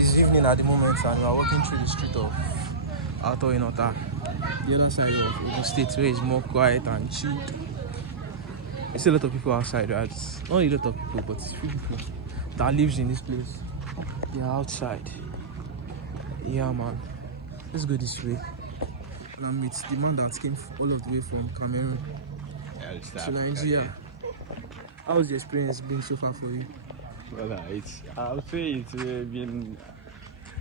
It's evening at the moment, and we are walking through the street of Atan in Atan. The other side of Ogun State, where it's more quiet and chilled. I see a lot of people outside, right? Not a lot of people, but it's few people that lives in this place. They are outside. Yeah, man. Let's go this way. And I meet the man that came all of the way from Cameroon to Nigeria. How's the experience been so far for you? Well, I would say it's been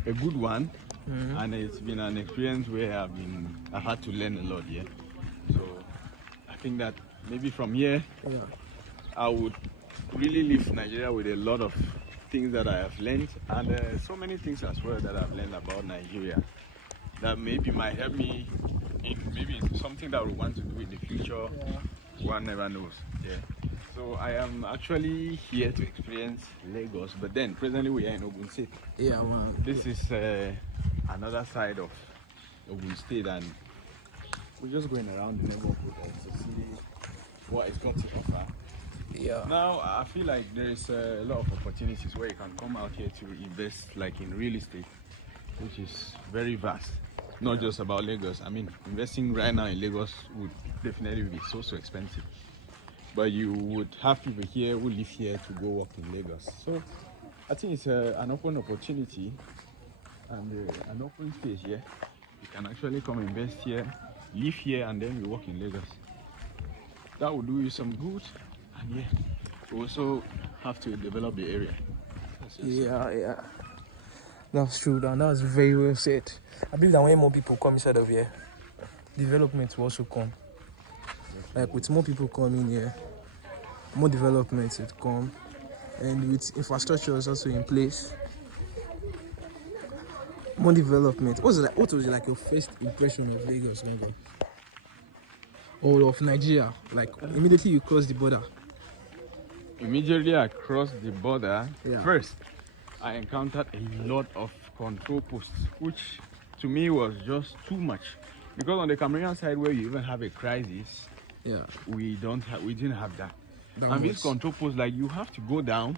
a good one, and it's been an experience where I've had to learn a lot. Yeah, so I think that maybe from here, I would really leave Nigeria with a lot of things that I have learned, and so many things as well that I've learned about Nigeria that maybe might help me in maybe something that I would want to do in the future. One never knows. Yeah. So I am actually here to experience Lagos, but then presently we are in Ogun State. Yeah, man. This is another side of Ogun State, and we're just going around the neighborhood to see what it's got to offer. Yeah. Now I feel like there is a lot of opportunities where you can come out here to invest, like in real estate, which is very vast. Not just about Lagos. I mean, investing right now in Lagos would definitely be so expensive. But you would have people here who live here to go work in Lagos. So I think it's an open opportunity and an open space here. You can actually come invest here, live here, and then you work in Lagos. That will do you some good, and yeah, you also have to develop the area. Yeah. That's true, and that's very well said. I believe that when more people come inside of here, development will also come. Like with more people coming here, more development will come, and with infrastructure is also in place, more development. What was like your first impression of Lagos, Gongo? Or of Nigeria? Like immediately you cross the border. Immediately I crossed the border, Yeah. first I encountered a lot of control posts, which to me was just too much. Because on the Cameroonian side, where you even have a crisis, Yeah. we didn't have that. That And was- these control posts, like you have to go down,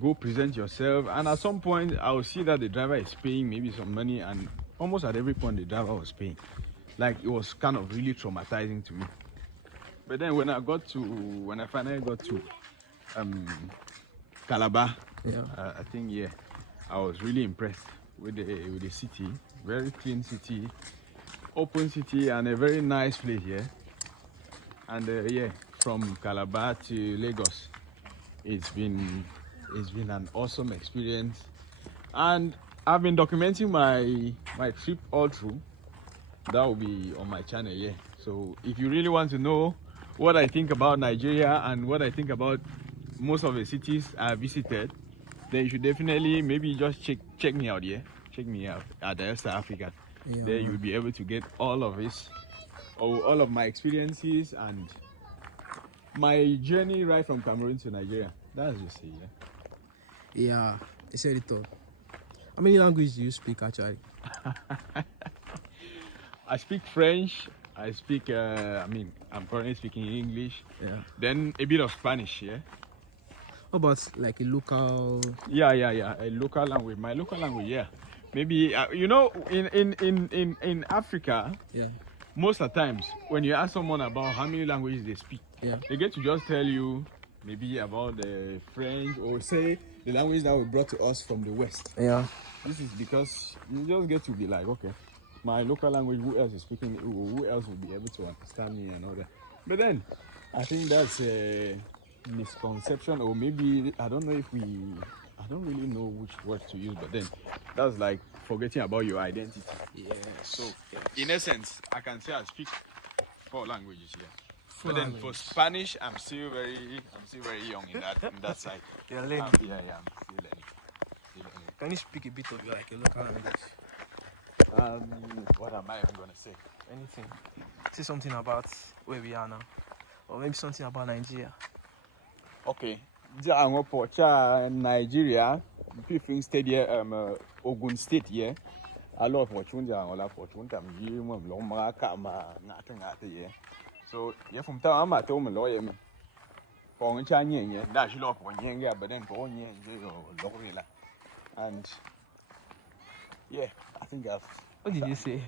go present yourself, and at some point I will see that the driver is paying maybe some money, and almost at every point the driver was paying. Like it was kind of really traumatizing to me. But then when I finally got to Calabar, I think I was really impressed with the city. Very clean city, open city, and a very nice place here. And from Calabar to Lagos, it's been an awesome experience, and I've been documenting my trip all through. That will be on my channel. So if you really want to know what I think about Nigeria and what I think about most of the cities I visited, then you should definitely maybe just check me out. Check me out at the South Africa. There you'll be able to get all of this, all of my experiences and my journey right from Cameroon to Nigeria. That's just it. Yeah, I said it all. How many languages do you speak actually? I speak French. I speak. I'm currently speaking English. Yeah. Then a bit of Spanish. Yeah. How about like a local? Yeah. A local language. My local language. Yeah. Maybe in Africa. Yeah. Most of the times when you ask someone about how many languages they speak, they get to just tell you maybe about the French, or say the language that we brought to us from the West. Yeah. This is because you just get to be like, okay, my local language, who else is speaking, who else will be able to understand me and all that. But then I think that's a misconception, or maybe I don't really know which words to use, but then that's like forgetting about your identity. Yeah. So in essence, I can say I speak 4 languages here. But then for languages. Spanish, I'm still very young in that side. You're learning. I'm still learning. Can you speak a bit of like a local language? What am I even gonna say? Anything. Say something about where we are now, or maybe something about Nigeria. Okay. Nigeria, people stay here, Ogun State here. I love fortune, so from time I'm at home, lawyer. For Chinese, that's love for young, but then for and Yeah, I think I've. What did you say?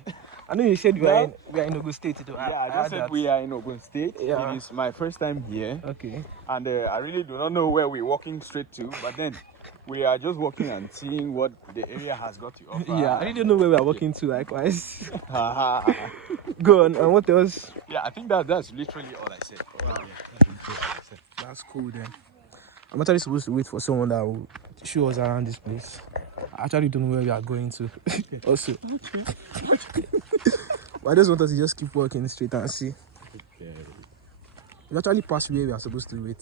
I know you said we are in Ogun State though. Yeah, I heard just said that. we are in Ogun State. Yeah. It is my first time here. Okay. And I really do not know where we're walking straight to, but then we are just walking and seeing what the area has got to offer. Yeah, I really don't know where we are walking to likewise. Go on, and what else? Yeah, I think that's literally all I said. Wow. Yeah, that's literally all I said. That's cool then. I'm actually supposed to wait for someone that will show us around this place. I actually don't know where we are going to. Also. Okay. But I just want us to just keep walking straight and see. Okay. We actually passed where we are supposed to wait.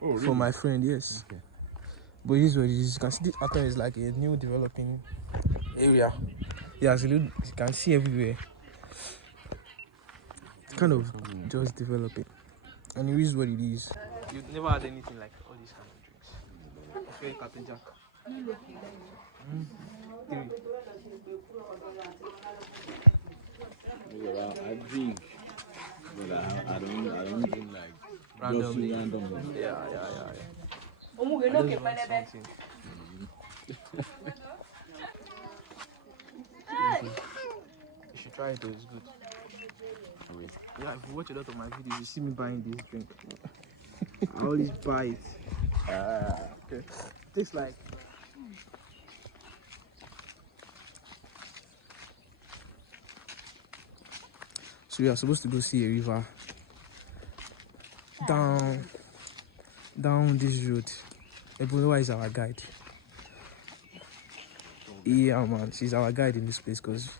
Oh, really? For my friend, yes. Okay. But this is what it is. You can see this Atan is like a new developing area. Yeah, you can see everywhere. It's kind of just developing. And it is what it is. You've never had anything like all these kind of drinks. I feel Captain Jack. I drink, but I don't drink like randomly. Yeah. You should try it though, it's good. Yeah, if you watch a lot of my videos, you see me buying this drink. I always buy it. Okay. It tastes like so we are supposed to go see a river down this road. Ebulawa is our guide. Yeah man, she's our guide in this place because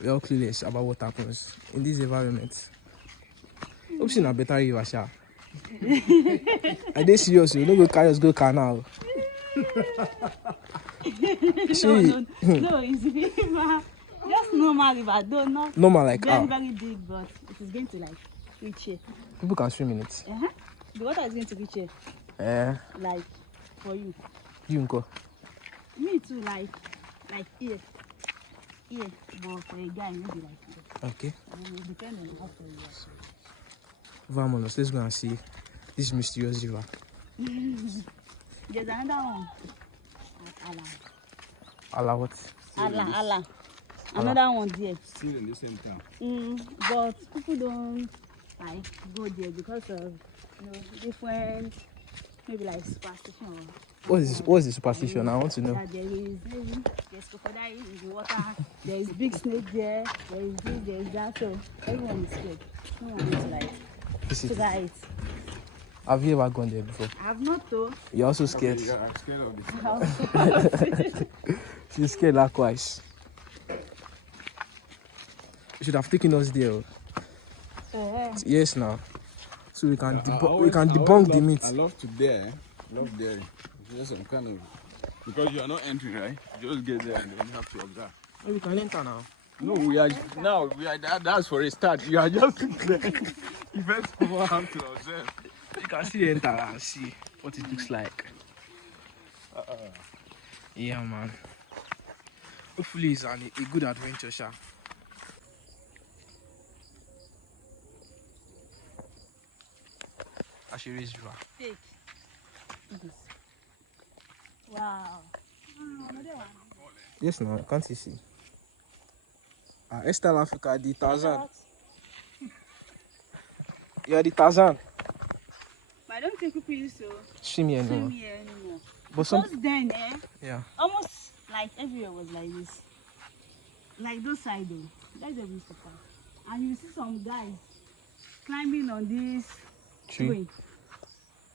we're all clueless about what happens in this environment. Hope she's not better river, sha. I dey serious, you don't go carry us go canal. No, it's river. Just normal river, though not normal like very big, but it is going to like reach here. People can swim in it. The water is going to reach here. Like for you. You go. Me too, like here. Here, but for a guy, maybe like here. Okay. It depends on how far you are. Vamonos, let's go and see this mysterious river. There's another one at Allah. Allah what? Allah. Another one there. Still in the same town. But people don't like go there because of different, maybe like superstition. What's the superstition? I want to know. That there's crocodile in the water, there is big snake there, there is this, there is that, so everyone is scared. No one is like try it. Have you ever gone there before? I have not though. You're also scared. Yeah, I'm scared of this. She's scared likewise. You should have taken us there. Yes now. So we can debunk the myth. I love to dare. Love daring. It's just some kind of because you are not entering, right? You just get there and then you have to observe. Oh, we can enter now. No, we are that's for a start. You are just there. You first of all have to observe. You can still enter and see what it looks like. Yeah man. Hopefully it's a good adventure, sha. Ashiri's river. Take. Wow. Yes now, can't you see? Estel Africa, the Tarzan. You're the Tarzan. But I don't think people used to Swim here swim anymore. here anymore. But some Because then, yeah. almost like everywhere was like this. Like those side though. That's where we used to pass. And you see some guys climbing on this tree.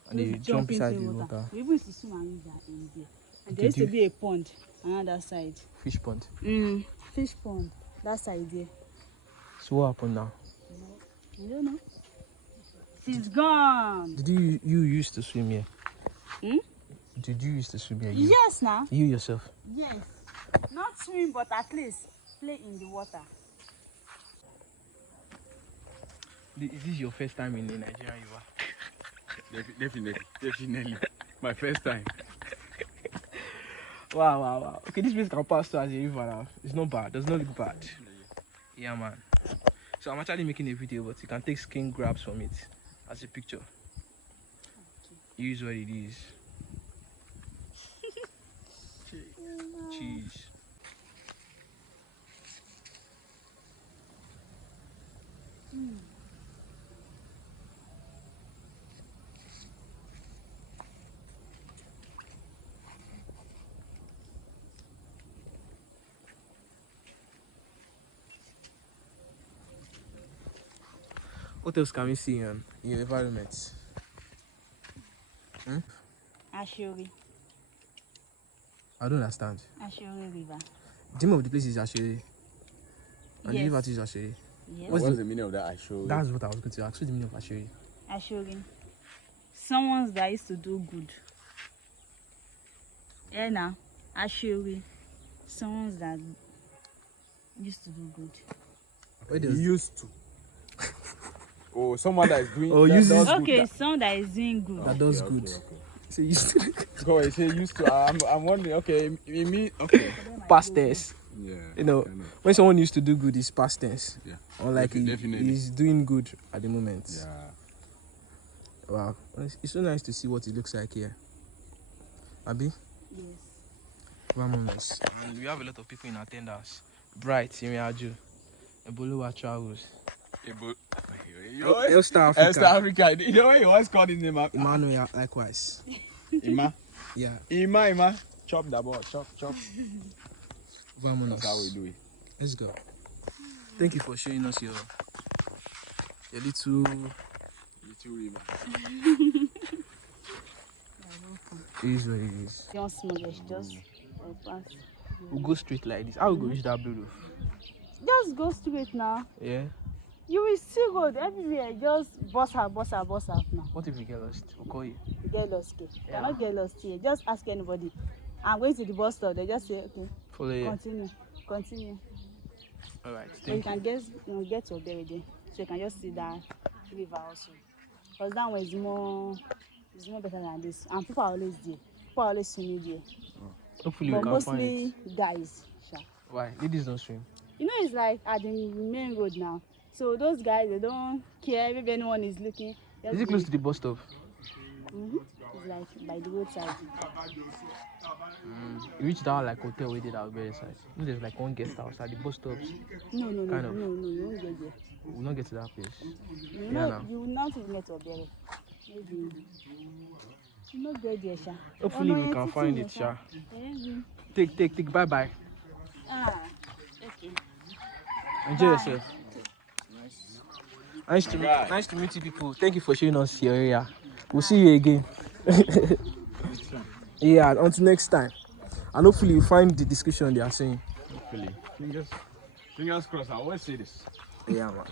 And they jump inside the water. We even used to swim and use that in there. And there used to be a pond on that side. Fish pond. Fish pond. That side there. So what happened now? I don't know. She's gone. Did you used to swim here? Hmm? Did you used to swim here? Yes, now. You yourself? Yes. Not swim, but at least play in the water. Is this your first time in the Nigerian river? Definitely. My first time. Wow. Okay, this place can pass to as a river now. It's not bad. Does not look bad. Yeah, man. So I'm actually making a video, but you can take screen grabs from it as a picture. Use what it is. Cheese. What else can we see in your environment? Ashori. I don't understand. Ashori River. The name of the place is Ashiri. And the Yes. river is Ashiri. Yes. What's the meaning of that? I show you. That's what I was going to ask. What's the meaning of Ashiri? Ashori. Someone that used to do good. Yeah, now. Ashori. Someone that used to do good. Where He does used to. Oh, someone that is doing. Oh, that uses- does good. Okay, someone that is doing good. that does Okay, good? okay, okay. So you still Go ahead, say used to. I'm wondering. Okay, you mean okay? past tense. Yeah. You know, kind of. when someone used to do good, it's past tense. Yeah. Or like Definitely. he's doing good at the moment. Yeah. Wow. It's so nice to see what it looks like here. Abi? Yes. Vamos. And we have a lot of people in attendance. Bright, Iriaju, Eboluwa Travels, Elstar Africa, Elstar Africa. You know what he was called his name? Emmanuel, likewise. Ima. Yeah. Ima. Chop the ball. Chop. Vamos. That's how we do it. Let's go. Thank you for showing us your little. Little river. It is what it is. Don't smugglish, just pass. We'll go straight like this. How will we go reach that blue roof? Just go straight now. Yeah. You will see road everywhere. Just bust out now. What if we get lost? We'll call you. You get lost, okay? You Yeah. cannot get lost here. Just ask anybody. I'm going to the bus stop. They just say, okay, Follow you. continue. All right. So you Thank can get your berry there. So you can just see that river also. Because that one is more better than this. And people are always there. People are always swimming there. Hopefully But we can find mostly it. guys. Sha. Why? Ladies don't swim. You know, it's like at the main road now. So those guys, they don't care if anyone is looking. Is it close to the bus stop? Mm-hmm. It's like by the roadside. You reach that like hotel we did our very side. You know, there's like one guest house at the bus stops. No, Kind of. you won't get there. We'll not get to that place. You Yeah, know, now. you will not even get your berry. Maybe you not get there, Sha. Hopefully we no, can it's find easy, it, Sha. Maybe. Take. Bye. Ah, okay. Enjoy Bye. yourself. Nice to meet you people. Thank you for showing us your area. We'll see you again. Yeah, until next time. And hopefully you find the description they are saying. Hopefully. Fingers crossed. I always say this. Yeah, man.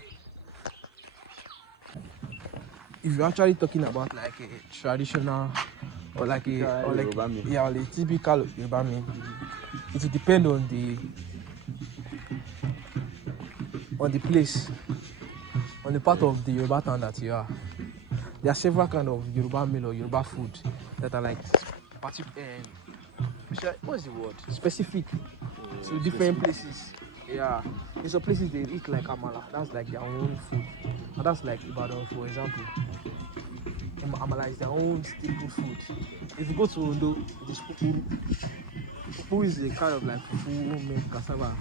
If you're actually talking about like a traditional or like Yoruba meal. or a typical Yoruba meal, it will depend on the place, on the part of the Yoruba town that you are. There are several kind of Yoruba meal or Yoruba food that are like what's the word? Specific to different places. Yeah. In some places they eat like amala. That's like their own food. And that's like Ibadan, for example. Amala is their own staple food. If you go to Ondo, it is pupuru. Pupuru is a kind of like fufu made cassava.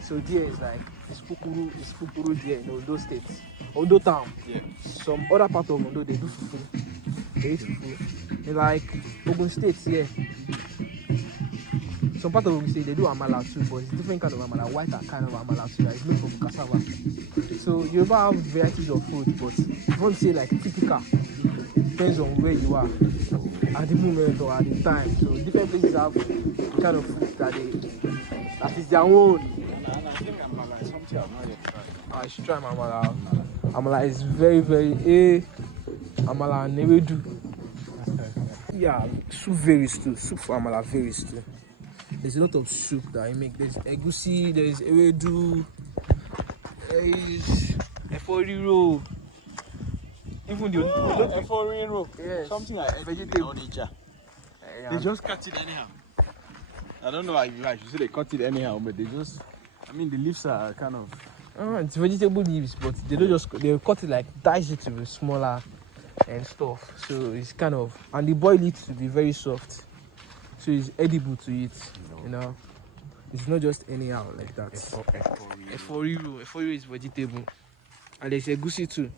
So there is like it's pupuru there in Ondo State. Ondo town. Yeah. Some other part of Ondo they do fufu. They eat fufu. And like Ogun State here. Some part of Ogun State they do amala too, but it's different kind of amala, whiter kind of amala too. That is made from cassava. So Yoruba have varieties of food, but if you want to say like typical, depends on where you are at the moment or at the time. So different places have the kind of food that is their own. I think amala is something I've not yet tried. I should try my amala. Amala is very amala and ewedu. Yeah, soup varies too. Soup for amala varies too. There's a lot of soup that I make. There's egusi, there's ewedu, there is eforiro. Even the Eforiro. yes, Something like vegetable. nature. Yeah. They just cut it anyhow. I don't know why I should say they cut it anyhow, but they just. I mean, the leaves are kind of. It's vegetable leaves, but they don't just they cut it like dice it to be smaller and stuff. So it's kind of and they boil it to be very soft. So it's edible to eat. You know, it's not just anyhow like that. Eforiro is vegetable, and there's egusi too.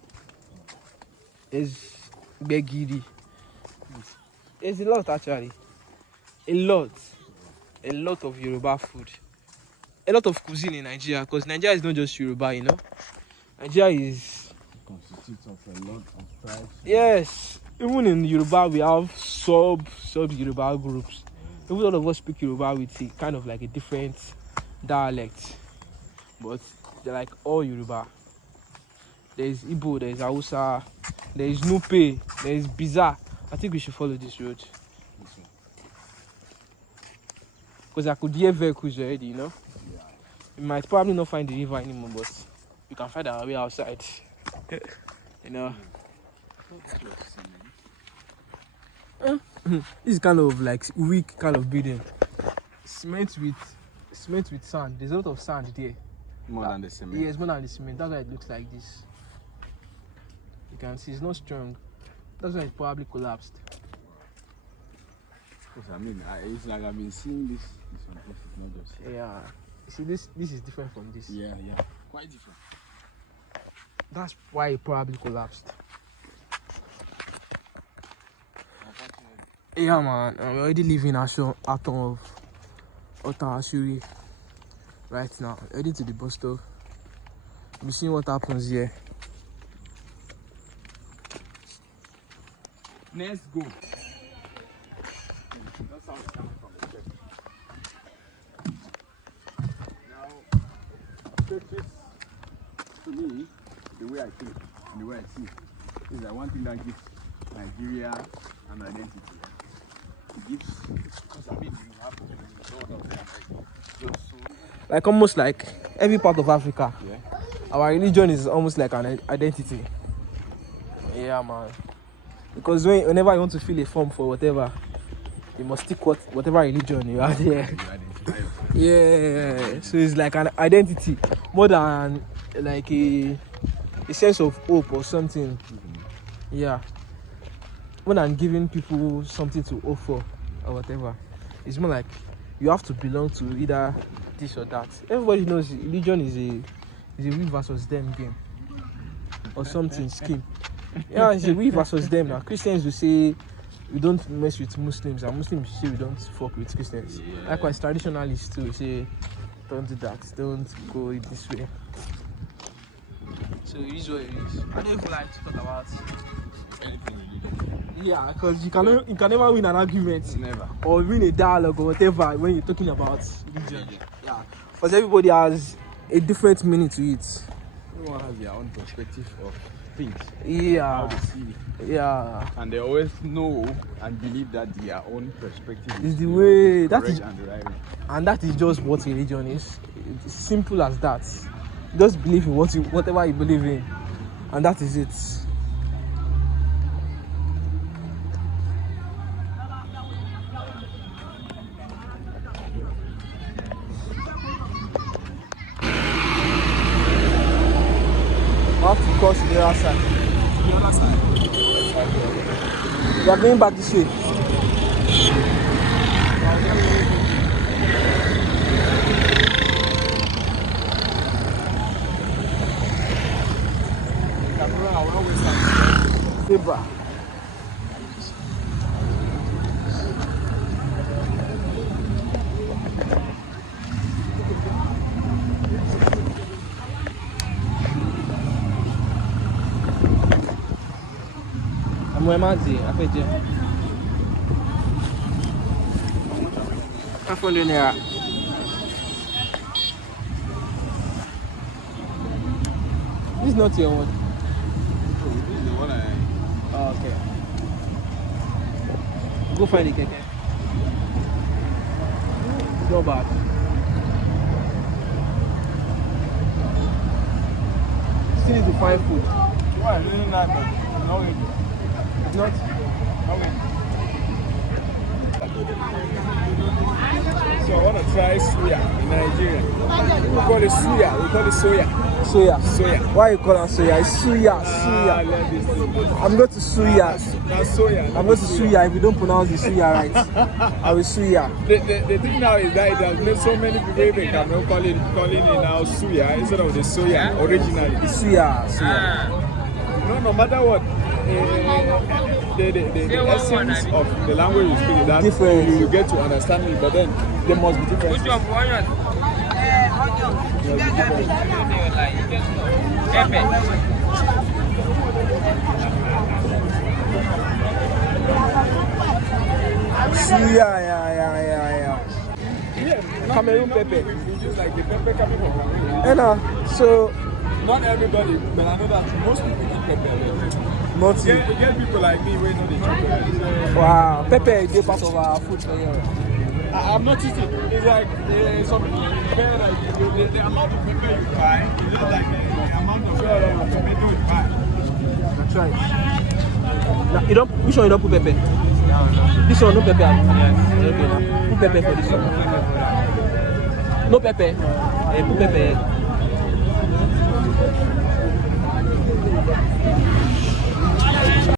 There's begiri. There's a lot actually. A lot of Yoruba food. A lot of cuisine in Nigeria, because Nigeria is not just Yoruba, you know. Nigeria is constitutes of a lot of tribes. Yes, even in Yoruba we have sub Yoruba groups. Even all of us speak Yoruba with a kind of like a different dialect, but they're like all Yoruba. There's Igbo, there's Hausa, there's Nupe, there's Biza. I think we should follow this road. Because I could hear vehicles already, you know. Yeah. We might probably not find the river anymore, but we can find our way outside. You know. This is kind of like weak kind of building. Cement with sand. There's a lot of sand there. More than the cement. Yeah, it's more than the cement. That's why it looks like this. You can see it's not strong. That's why it probably collapsed. Because I mean, it's like I've been seeing this one. It's not just. Yeah. See, this is different from this. Yeah, quite different. That's why it probably collapsed. Yeah, man. I'm already leaving Atan of Atan right now. Heading to the bus stop. We'll see what happens here. Let's go. That's how it's coming from the church. Now, churches, to me, the way I think and the way I see it, is that one thing that gives Nigeria an identity. It gives, because I mean, you have to Like almost like every part of Africa. yeah. Our religion is almost like an identity. Yeah, man. Because whenever you want to fill a form for whatever, you must stick whatever religion you are there. Yeah. So it's like an identity more than like a sense of hope or something. Yeah. More than giving people something to hope for or whatever. It's more like you have to belong to either this or that. Everybody knows religion is a we versus them game or something scheme. Yeah, it's a we versus them. Now Christians will say we don't mess with Muslims, and Muslims say we don't fuck with Christians. Yeah. Likewise, traditionalists too say don't do that, don't go this way. So it is what it is. I don't even like to talk about anything religion. Yeah, because you can never win an argument, Never. or win a dialogue or whatever when you're talking about religion. Yeah, because everybody has a different meaning to it. Everyone has their own perspective of things. Yeah. How they see it. Yeah. And they always know and believe that their own perspective is the way that that is, and the right way. and that is just what religion is. It's simple as that. Just believe in whatever you believe in, and that is it. We have to cross to the other side. The other side. We are going back this way. Zebra. Mazi, apeje. 500 naira. This is not your one. This is the one Oh, okay. Go find the keke. It's not bad. Still need to find food. Why? Really not. No, It's not. So I want to try suya in Nigeria. We call it suya. We call it soya. Soya. Soya. Why you call it soya? It's suya. I Suya. love this thing. I'm going to suya. That's soya. I'm going to suya. If you don't pronounce the suya right, I will suya. The thing now is that it has made so many people they can now calling it now suya instead of the soya originally. It's suya. Suya. No matter what, the essence of the language you speak is that Different. you get to understand it, but then there must be differences. Yeah. Cameroon pepper. Just like the pepper coming from Cameroon. So Not everybody, but I know that most people eat pepper. not You get people like me who know they eat pepper. wow, pepper is a part of our food. I've noticed it. It's like some the amount of pepper you buy is just like the amount of tomato you buy. That's right. Now, which one you don't put pepper? No. This one no pepper. Yes. Okay. Put pepper for this one. No pepper. Put pepper.